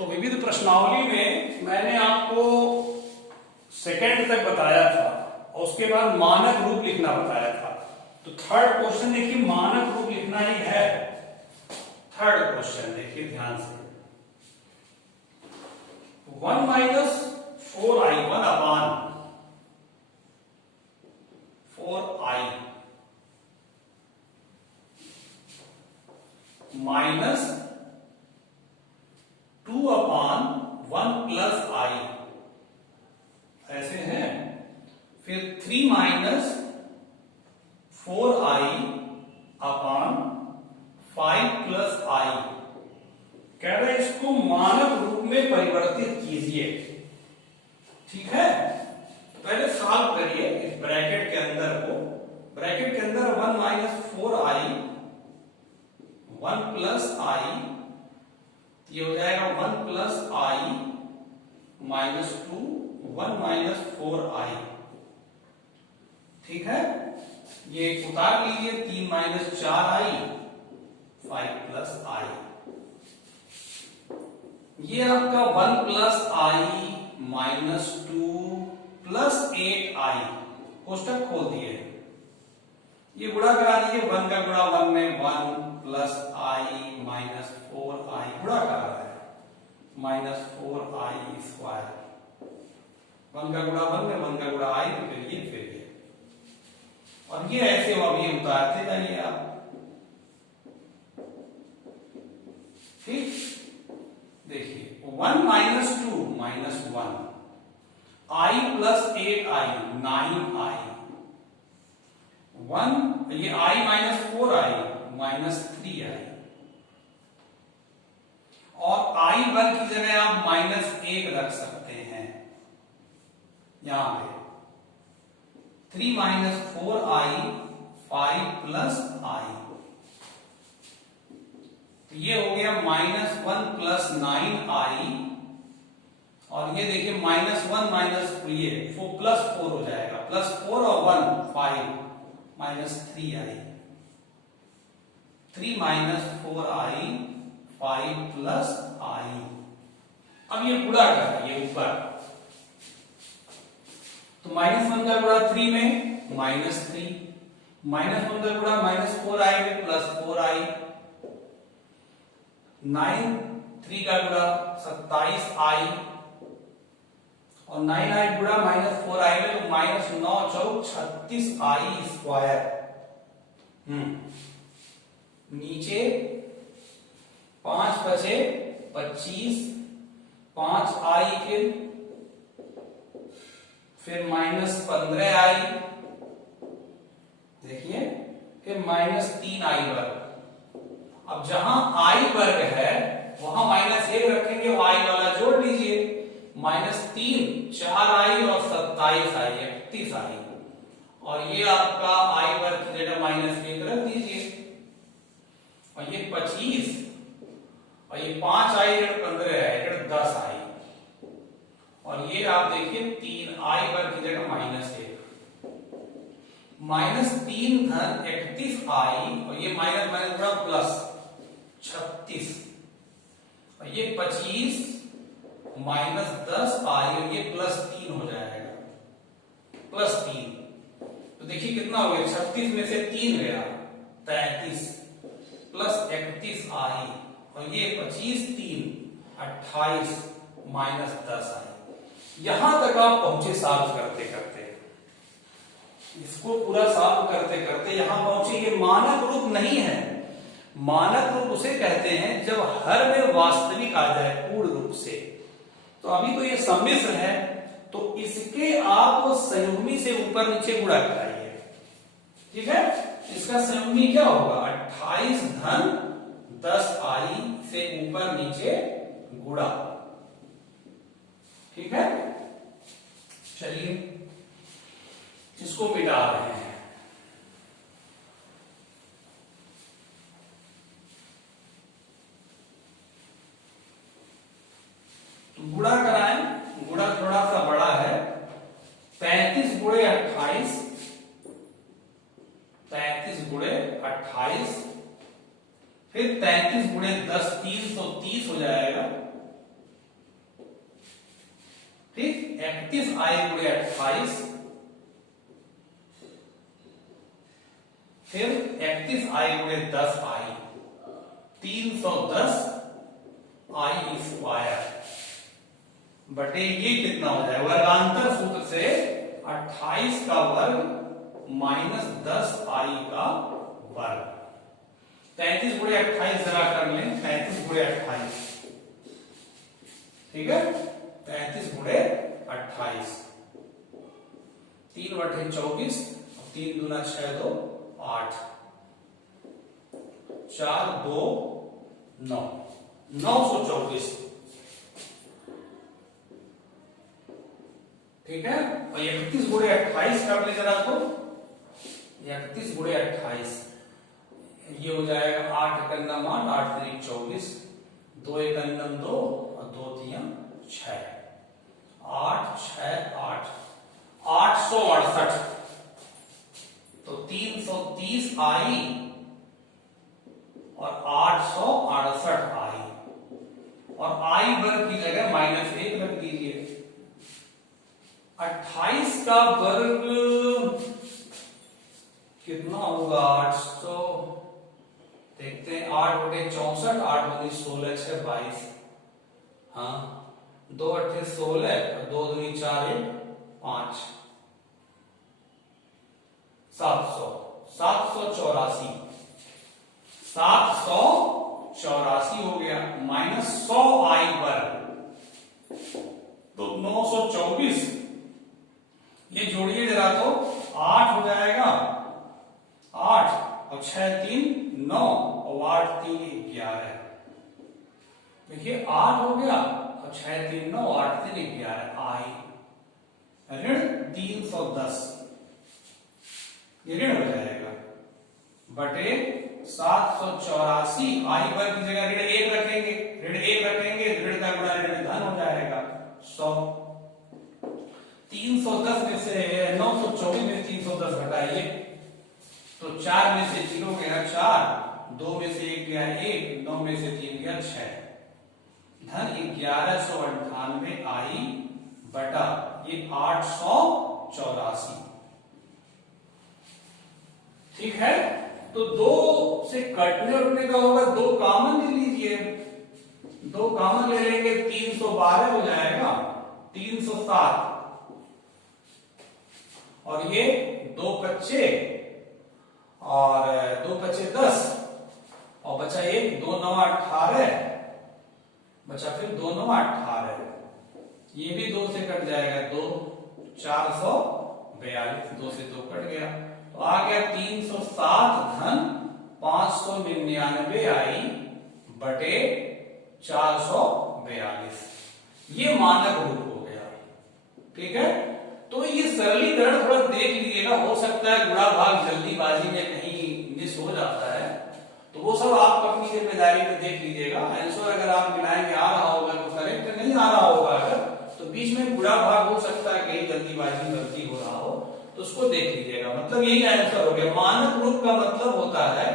तो विविध प्रश्नावली में मैंने आपको सेकंड तक बताया था और उसके बाद मानक रूप लिखना बताया था। तो थर्ड क्वेश्चन देखिए, मानक रूप लिखना ही है। थर्ड क्वेश्चन देखिए ध्यान से, 1 minus 4i 1 upon 4i minus 2 upon 1 plus i ऐसे हैं। फिर 3 minus 4i upon 5 plus i। कह रहे इसको मानक रूप में परिवर्तित कीजिए। ठीक है, तो पहले सॉल्व करिए इस ब्रैकेट के अंदर को। ब्रैकेट के अंदर 1 माइनस 4i 1 प्लस i, ये हो जाएगा 1 plus i minus 2 1 minus 4i। ठीक है, ये उतार लीजिए, 3 माइनस 4i 5 प्लस i। ये आपका 1 plus i minus 2 plus 8i, कोष्टक खोल दिए। ये गुणा करा दीजिए, 1 का गुणा 1 में 1 प्लस i माइनस 4i, गुणा करा रहा है माइनस 4i स्क्वायर। 1 का गुणा 1 में 1 का गुणा i, तो फिर ये और ये ऐसे अब ये उतारते जाइए आप। ठीक, देखिए 1 minus 2 minus 1 i plus 8i 9i 1, ये i minus 4i minus 3i, और i वर्ग की जगह आप माइनस 1 रख सकते हैं यहां पे। 3 माइनस 4i 5 प्लस i, तो ये हो गया माइनस 1 प्लस 9i, और ये देखिए माइनस 1 माइनस ये प्लस 4 हो जाएगा, प्लस 4 और 1 5 minus 3i। 3 minus 4i 5 plus i। अब ये गुणा कर ये ऊपर, तो माइनस 1 का गुणा 3 में माइनस 3, माइनस 1 का गुणा माइनस 4i में प्लस 4i, 9 3 का गुणा 27i, और 9i गुणा माइनस 4i में, तो माइनस 9 चौक 36i स्क्वायर। नीचे 5 बचे 25, 5i फिर माइनस 15i, देखिए फिर माइनस 3i वर्ग। अब जहां i वर्ग है वहां माइनस 1 रखेंगे, वो i वाला जोड़ लीजिए, माइनस 3 4i और 27i 31i, और ये आपका i वर्ग की जगह माइनस 1 रख दीजिए, और ये 25 और ये 5i 15i 10i, और ये आप देखिए 3i वर्ग की जगह माइनस 1, माइनस 3 धन 31i, और ये माइनस माइनस गुणा प्लस 36, और ये 25 माइनस 10i, और ये प्लस 3 हो जाएगा, प्लस 3। तो देखिए कितना हो गया, 36 में से 3 गया 33 प्लस 31i, और ये 25 3 28 माइनस 10i। यहां तक आप पहुंचे सॉल्व करते करते, इसको पूरा सॉल्व करते करते यहां पहुंचे। ये मानक रूप नहीं है। मानक रूप उसे कहते हैं जब हर में वास्तविक आ जाए पूर्ण रूप से। तो अभी तो ये सम्मिश्र है, तो इसके आप संयुग्मी से ऊपर नीचे गुणा कराइए। ठीक है, इसका संयुग्मी क्या होगा, 28 धन 10i से ऊपर नीचे गुणा। ठीक है, चलिए इसको मिटा रहे हैं। तो गुणा कराएं, गुणा थोड़ा सा बड़ा है, 35 गुणे 28, 35 गुणे 28, फिर 33 गुणे 10 330 हो जाएगा, ठीक, 31i गुणे 28, फिर 31i गुणे 10i, 310 i स्क्वायर बटे ये कितना हो जाएगा, वर्गांतर सूत्र से 28 का वर्ग माइनस 10i का वर्ग। 33 गुणे 28 जरा कर लें, 33 गुणे 28, ठीक है, 33 गुणे 28, 3 बटे 24, 3 दूना 6 2 8, 4 2 9, 924, ठीक है। और 31 गुणे 28 कर ले जरा, तो 31 गुणे 28 ये हो जाएगा 8 एकम 8, 8 3 24, 2 एकम 2 और 2 3 6, 8 6 8, 868, तो 330 आई और 868 आई, और आई वर्ग की जगह -1 रख दीजिए। 28 का वर्ग कितना होगा, 800, देखते हैं, 8 बटे 64, 8 दूनी 16, 6 22, हाँ 2 अट्ठे 16 और 2 दूनी 4 5, 700, 784, 784 हो गया, माइनस 100 आई वर्ग, तो 924, ये जोड़िए जरा, तो 8 हो जाएगा, 8 और 6 3 9 और 8 3 11, देखिए 8 हो गया और 6 3 9, 8 3 11, आई ऋण 310, ये ऋण हो जाएगा, बटे 784, आई वर्ग की जगह ऋण 1 रखेंगे, ऋण 1 रखेंगे, ऋण का गुणा ऋण धन हो जाएगा 100। 310 में से 924 में 310 घटाइए, तो 4 में से 0 गया 4, 2 में से 1 गया 1, 9 में से 3 गया 6, धन 1198 आई बटा ये 884, ठीक है। तो 2 से कटने उठने का होगा, 2 कॉमन ले लीजिए, 2 कॉमन ले लेंगे, 312 हो जाएगा, 307, और ये 2 बच्चे और 2 बच्चे 10 और बचा 1, 2 9 18, बचा फिर 2 9 18, ये भी 2 से कट जाएगा, 2 442, 2 से 2 कट गया, तो आ गया 307 धन 599 आई बटे 442, ये मानक रूप हो गया, ठीक है। तो ये सरलीकरण थोड़ा देख लीजिएगा, हो सकता है गुणा भाग जल्दीबाजी में कहीं मिस हो जाता है, तो वो सब आप अपनी जिम्मेदारी में देख लीजिएगा। आंसर अगर आप मिलाएंगे आ रहा होगा तो करेक्ट, नहीं आ रहा होगा अगर, तो बीच में गुणा भाग हो सकता है कहीं जल्दीबाजी में गलती हो रहा हो, तो उसको देख लीजिएगा। मतलब यही आंसर हो गया। मानक रूप का मतलब होता है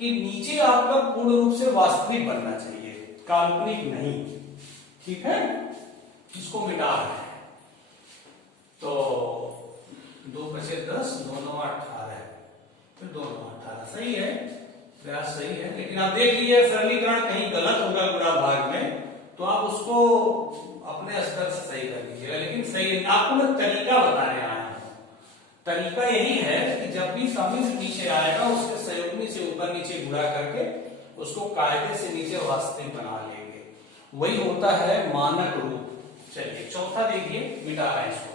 कि नीचे आपका पूर्ण रूप से वास्तविक बनना चाहिए, काल्पनिक नहीं, ठीक है। इसको मिटा रहे हैं, तो 2 बचे 10, 2 9 18, फिर 2 9 18, सही है, प्रयास सही है। लेकिन आप देख लीजिए सरलीकरण कहीं गलत होगा गुणा भाग में, तो आप उसको अपने स्तर से सही कर लीजिएगा। लेकिन सही, आपको मैं तरीका बताने आया हूं। तरीका यही है कि जब भी समिश्र नीचे आएगा उसके संयुग्मी से ऊपर नीचे गुणा करके उसको कायदे से नीचे वास्तविक बना लेंगे, वही होता है मानक रूप। चलिए चौथा देखिए, मिटा रहे हैं इसको।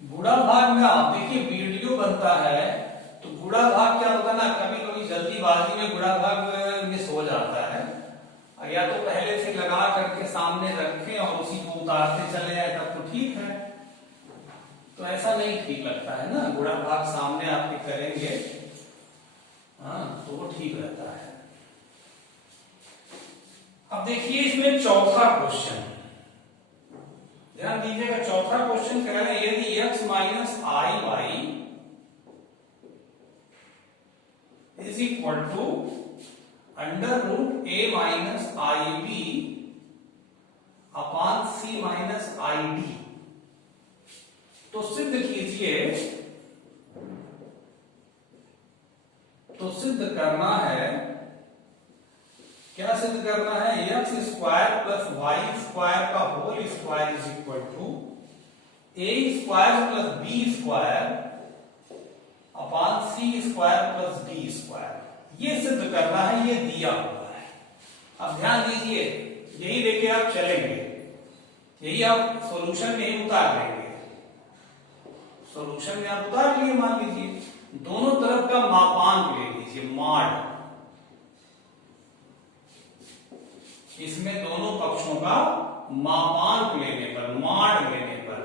गुणा भाग में आप देखिए वीडियो बनता है, तो गुणा भाग क्या होता है ना, कभी कभी जल्दीबाजी में गुणा भाग मिस हो जाता है, या तो पहले से लगा करके सामने रखें और उसी को उतारते चले जाए तब तो ठीक है, तो ऐसा नहीं ठीक लगता है ना, गुणा भाग सामने आपके करेंगे, हाँ तो वो ठीक रहता है। अब देखिए इसमें चौथा क्वेश्चन, ध्यान दीजिएगा। चौथा क्वेश्चन कह रहे हैं यदि x minus i y is equal to under root a minus i b upon c minus i d. तो सिद्ध कीजिए, तो सिद्ध करना है, क्या सिद्ध करना है, X square plus Y square का whole square is equal to A square plus B square upon C square plus D square. ये सिद्ध करना है, ये दिया हुआ है। अब ध्यान दीजिए, यही लेके आप चलेंगे, यही आप सॉल्यूशन में ही उतार लेंगे। सॉल्यूशन में आप उतार लिए, मान लीजिए दोनों तरफ का मापांक ले लीजिए, मॉड। इसमें दोनों पक्षों का मापांक लेने पर, मॉड लेने पर,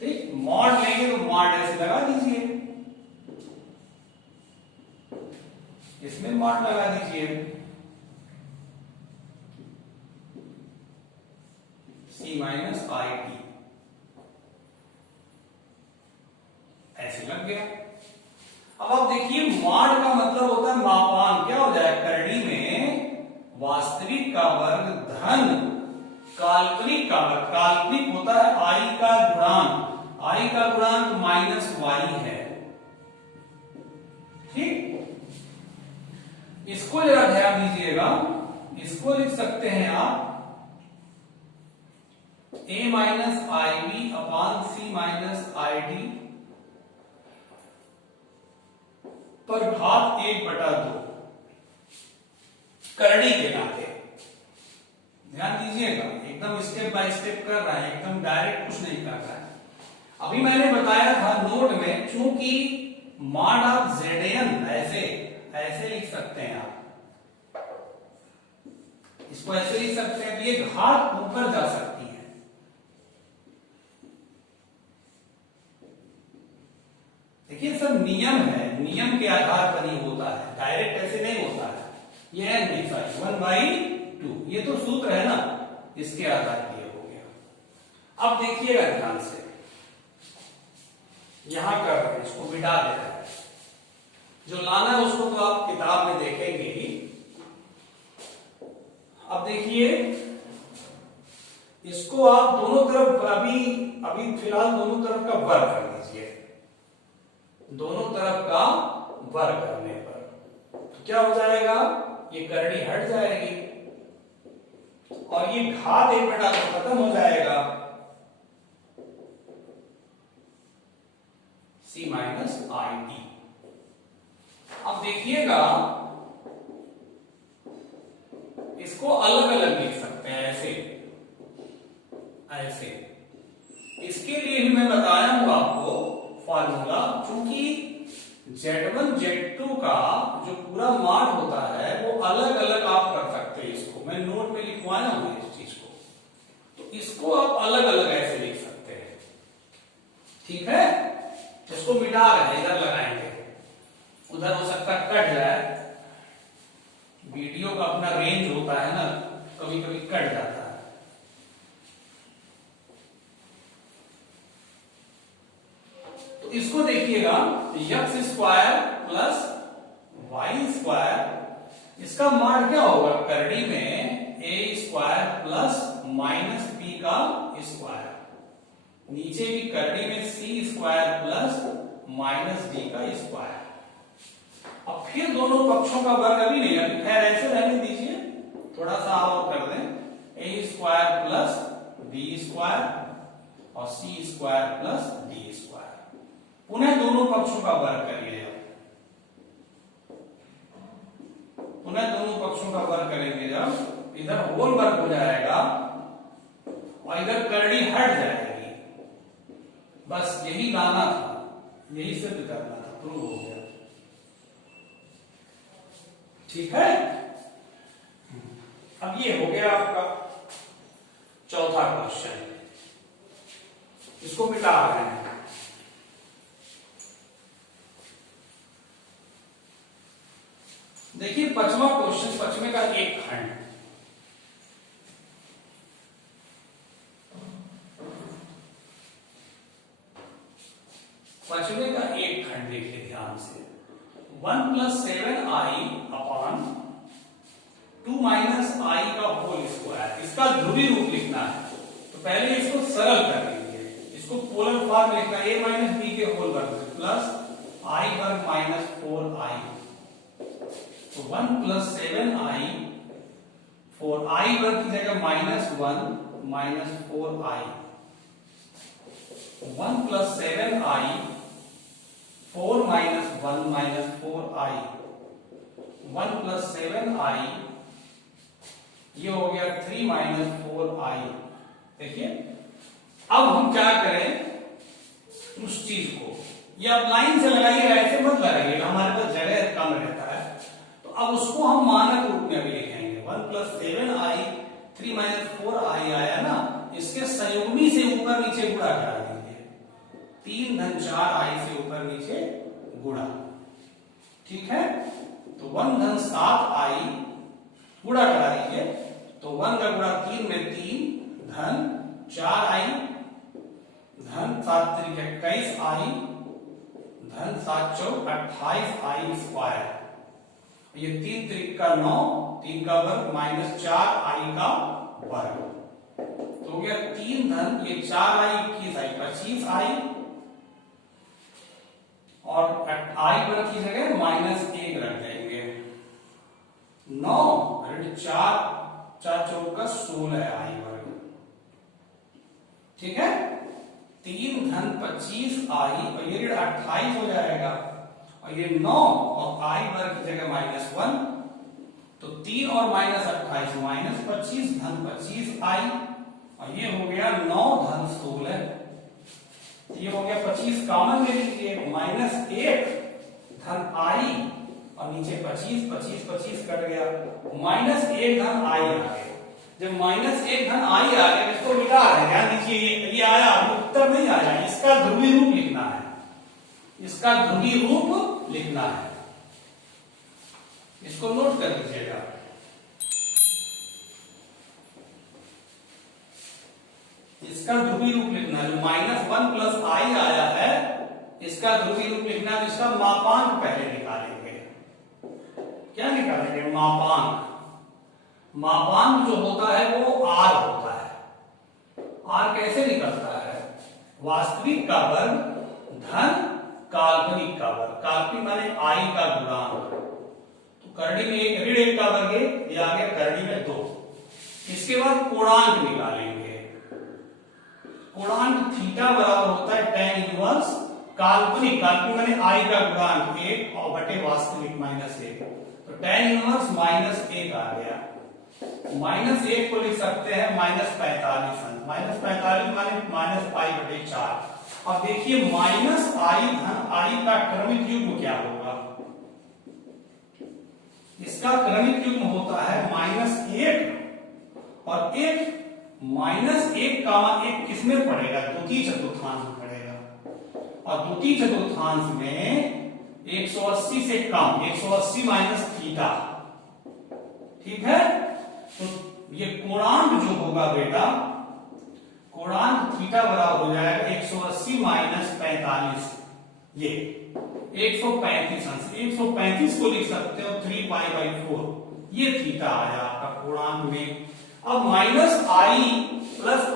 ठीक, मॉड लेंगे तो मॉड ऐसे लगा दीजिए, इसमें मॉड लगा दीजिए, सी माइनस आई टी, ऐसे लग गया। अब आप देखिए, मॉड का मतलब होता है मापांक। क्या हो जाए, करड़ी में वास्तविक का वर्ग धन काल्पनिक का वर्ग, काल्पनिक होता है आई का गुणांक, आई का गुणांक माइनस वाई है, ठीक। इसको जरा ध्यान दीजिएगा, इसको लिख सकते हैं आप a minus i b upon c minus i d पर घात 1/2, करड़ी के नाते। ध्यान दीजिएगा, एकदम स्टेप बाय स्टेप कर रहा है, एकदम डायरेक्ट कुछ नहीं कर रहा है। अभी मैंने बताया था नोट में, चूंकि मॉड ऑफ जेडन ऐसे ऐसे लिख सकते हैं आप, इसको ऐसे लिख सकते हैं, ये घात ऊपर जा सकती है। देखिए सब नियम है, नियम के आधार पर ही होता है, डायरेक्ट ऐसे नहीं होता है। ये है हमेशा 1/2, ये तो सूत्र है ना, इसके आधार पर ये हो गया। अब देखिएगा ध्यान से, यहां कर रहे हैं, इसको मिटा दे रहे हैं, जो लाना है उसको तो आप किताब में देखेंगे ही। अब देखिए, इसको आप दोनों तरफ अभी फिलहाल दोनों तरफ का वर्ग कर लीजिए, दोनों तरफ का वर्ग करने पर तो क्या हो जाएगा, ये करड़ी हट जाएगी और ये घात 1/2 खत्म हो जाएगा, सी माइनस आई टी। अब देखिएगा, इसको अलग अलग लिख सकते हैं, ऐसे ऐसे। इसके लिए भी मैं बताया हूं आपको फॉर्मूला, चूंकि Z1 Z2 का जो पूरा मान होता है वो अलग अलग आप कर सकते हैं। इसको मैं नोट में लिखवाया हूं इस चीज को, तो इसको आप अलग अलग ऐसे लिख सकते हैं, ठीक है। इसको मिटा रहे हैं, इधर लगाएंगे, उधर हो सकता है कट जाए, वीडियो का अपना रेंज होता है ना, कभी कभी कट जाता है। तो इसको देखिएगा, x square plus Y square, इसका मान क्या होगा, करड़ी में a square plus minus b का स्क्वायर, नीचे की करड़ी में c square plus minus d का स्क्वायर। अब फिर दोनों पक्षों का वर्ग अभी नहीं, अभी खैर ऐसे रहने दीजिए, थोड़ा सा और कर दें, ए स्क्वायर प्लस बी स्क्वायर और सी स्क्वायर प्लस डी स्क्वायर। पुनः दोनों पक्षों का वर्ग करिए, पुनः दोनों पक्षों का वर्ग करेंगे जब, इधर होल वर्ग हो जाएगा और इधर करड़ी हट जाएगी। बस यही लाना था, यही सिद्ध करना था, प्रूव हो गया, ठीक है। अब ये हो गया आपका चौथा क्वेश्चन, इसको मिटा रहे हैं। देखिए पांचवा क्वेश्चन, पांचवे का एक खंड, पांचवे का एक खंड देखिए ध्यान से, 1 + 7i अपॉन 2 - i का होल स्क्वायर, इसका ध्रुवीय रूप लिखना है। तो पहले इसको सरल कर लीजिए, इसको पोलर फॉर्म लिखना है a - b के होल वर्ग प्लस i वर्ग माइनस 4i। तो 1 + 7i, 4i वर्ग की जगह -1 minus 4i, 1 + 7i, 4 - 1 minus 4i, 1 + 7i, ये हो गया 3 - 4i। देखिए अब हम क्या करें उस चीज को, ये आप लाइन से लगाइएगा, ऐसे मत लगाइएगा, हमारे पास जगह कम रहता है। तो अब उसको हम मानक रूप में भी लिखेंगे। 1 + 7i, 3 - 4i आया ना, इसके संयुग्मी से ऊपर नीचे गुणा करा दीजिए, 3 - 4i से ऊपर नीचे गुणा, ठीक है। तो 1 - 7i गुणा करा दीजिए, तो 1 का गुणा 3 में 3 धन 4i धन 7 × 21i धन 7 × 4 28i स्क्वायर, ये 3 × 3 = 9, 3 का वर्ग माइनस 4i का वर्ग, तो हो गया 3 धन ये 4i 21i 25i, और i वर्ग की जगह -1 रख देंगे, 9 ऋण 4 4 × 4 = 16i वर्ग, ठीक है। 3 धन 25i और ये ऋण 28 हो जाएगा, और ये 9 और i वर्ग की जगह -1, तो 3 और -28 -25 धन 25i, और ये हो गया 9 धन 16, ये हो गया 25 कॉमन ले लीजिए, -1 धन i और नीचे 25 25 25 कट गया, -1 धन i आ गया। जब -1 धन i आ गया, इसको मिटा रहे हैं, ध्यान दीजिए ये आया, उत्तर नहीं आया, इसका ध्रुवीय रूप लिखना है, इसका ध्रुवीय रूप लिखना है, इसको नोट कर लीजिएगा। इसका ध्रुवीय रूप लिखना है, जो -1 + i आया है, इसका ध्रुवीय रूप लिखना है, इसका मापांक पहले निकालेंगे। क्या निकालेंगे? मापांक। मापांक जो होता है वो r होता है। r कैसे निकलता है? वास्तविक का वर्ग धन काल्पनिक का वर्ग, काल्पनिक माने i का गुणांक, तो करड़ी में ऋण 1 का वर्ग है, ये आ गया करड़ी में 2। इसके बाद कोणांक निकालेंगे, कोणांक थीटा बराबर होता है tan इनवर्स काल्पनिक, काल्पनिक माने i का गुणांक 1 और बटे वास्तविक -1, तो tan इनवर्स -1 आ गया। -1 को लिख सकते हैं -45 अंश, -45 माने -π/4। अब देखिए -i धन i का क्रमिक युग्म क्या होगा? इसका क्रमिक युग्म होता है -1 और 1, -1, किसमें पड़ेगा? द्वितीय चतुर्थांश में पड़ेगा, और द्वितीय चतुर्थांश में 180 से कम, 180 माइनस थीटा, ठीक है। तो ये कोणांक जो होगा बेटा, कोणांक थीटा बराबर हो जाएगा 180 माइनस 45, ये 135 अंश, 135 को लिख सकते हो 3π/4, ये थीटा आया आपका कोणांक में। अब -i +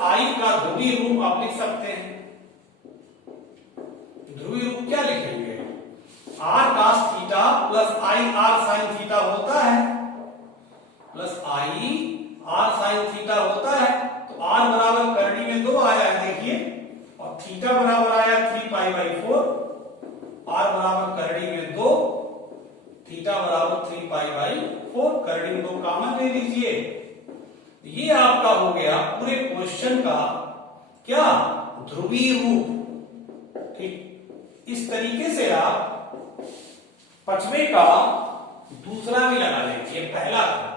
i का ध्रुवीय रूप आप लिख सकते हैं। ध्रुवीय रूप क्या लिखेंगे? r cos theta + i r sin theta होता है, plus i r sin theta होता है, तो r बराबर करड़ी में 2 आया है, देखिए, और थीटा बराबर आया 3π/4, r बराबर करड़ी में 2, थीटा बराबर 3π/4, करड़ी में 2 कॉमन ले लीजिए। ये आपका हो गया पूरे क्वेश्चन का क्या? ध्रुवीय रूप। ठीक, इस तरीके से आप पचवे का दूसरा भी लगा लेंगे, ये पहला था,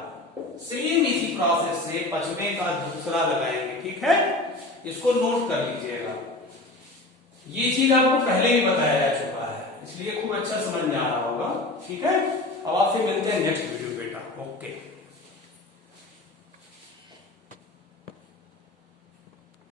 सेम इसी प्रोसेस से पचवे का दूसरा लगाएंगे, ठीक है। इसको नोट कर लीजिएगा, ये चीज आपको पहले ही बताया जा चुका है, इसलिए खूब अच्छा समझ में आ रहा होगा, ठीक है। अब आपसे मिलते हैं नेक्स्ट वीडियो।